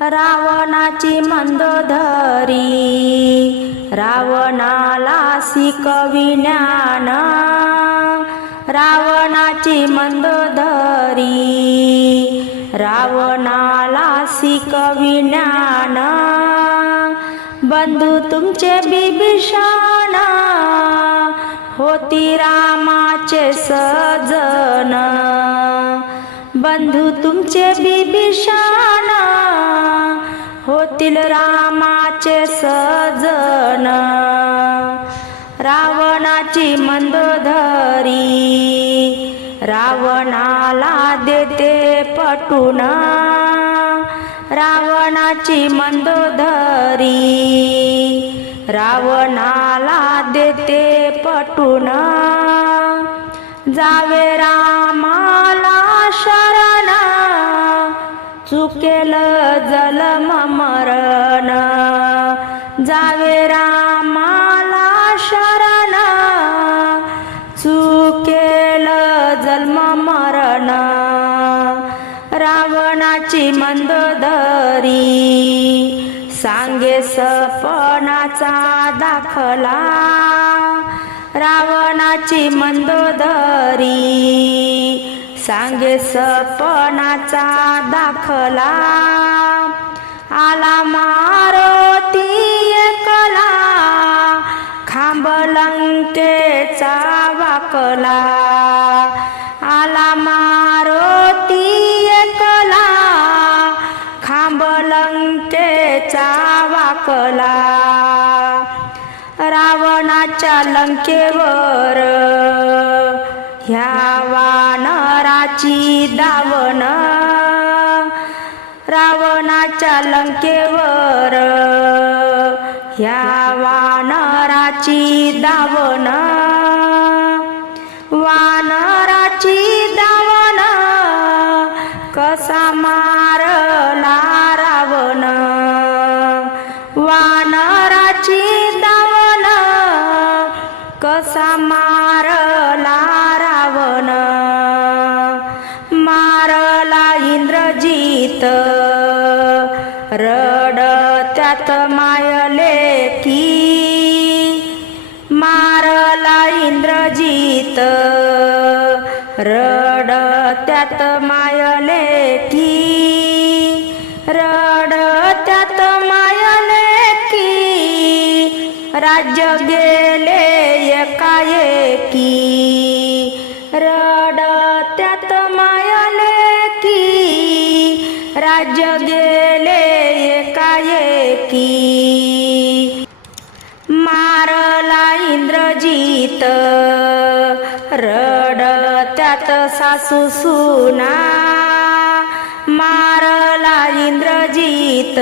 रावणाची मंदोदरी रावणाला शिकविज्ञान रावणाची मंदोदरी रावणाला शिकविज्ञान बंधू तुमचे बिभीषण होती रामाचे सजन बंधू तुमचे बिभीषण होतील रामाचे सजन रावणाची मंदोदरी रावणाला देते पटून रावणाची मंदोदरी रावणाला देते पटून जावे रामाला शरण चुकेल जन्म मरण जावे रामाला शरण चुकेल जन्म मरण रावणाची मंदोदरी सांगे सपनाचा दाखला रावणाची मंदोदरी सांगे सपनाचा दाखला आला मारुती एकला खांब लंकेचा वाकला आला मारुती एकला खांब लंकेचा वाकला रावणाच्या लंकेवर ह्या वानराची दावण रावणाच्या लंकेवर ह्या वानराची दावण वानराची दावण कसा मारला रावण वानराची दावण कसा मारला रावण मारला इंद्रजित रडत्यात मायले की मारला इंद्रजित रडत्यात मायले की रडत्यात मायले की राज्य गेले एकाएकी रडत्यात मायले की राज्य गेले एकाएकी मारला इंद्रजित रडत्यात सासू सुना मारला इंद्रजित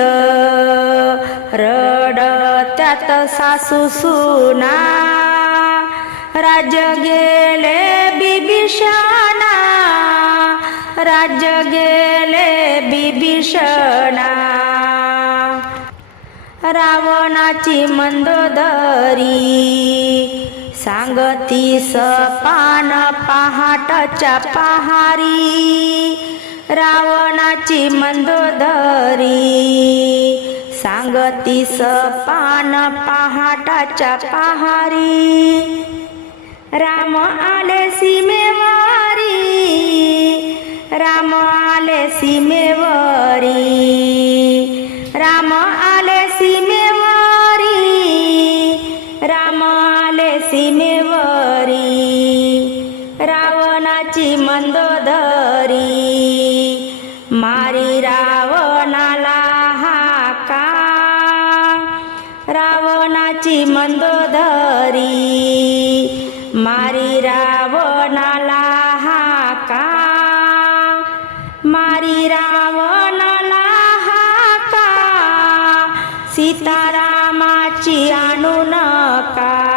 रडत्यात सासू सुना राज्य गेले बिभीषण राज्य गेले बिभीषण रावणाची मंदोदरी सांगती सपान पहाटच्या पहारी रावणाची मंदोदरी सांगती सपान पहाटाच्या पहारी राम आले सीमेवारी राम आले सीमेवारी राम आले सीमेवारी राम आले सीमेवारी रावणाची मंदोदरी मारी रावणाला हाका रावणाची मंदोदरी मारी रावणाला हाका मारी रावणाला हाका सीतारामाची आणू नका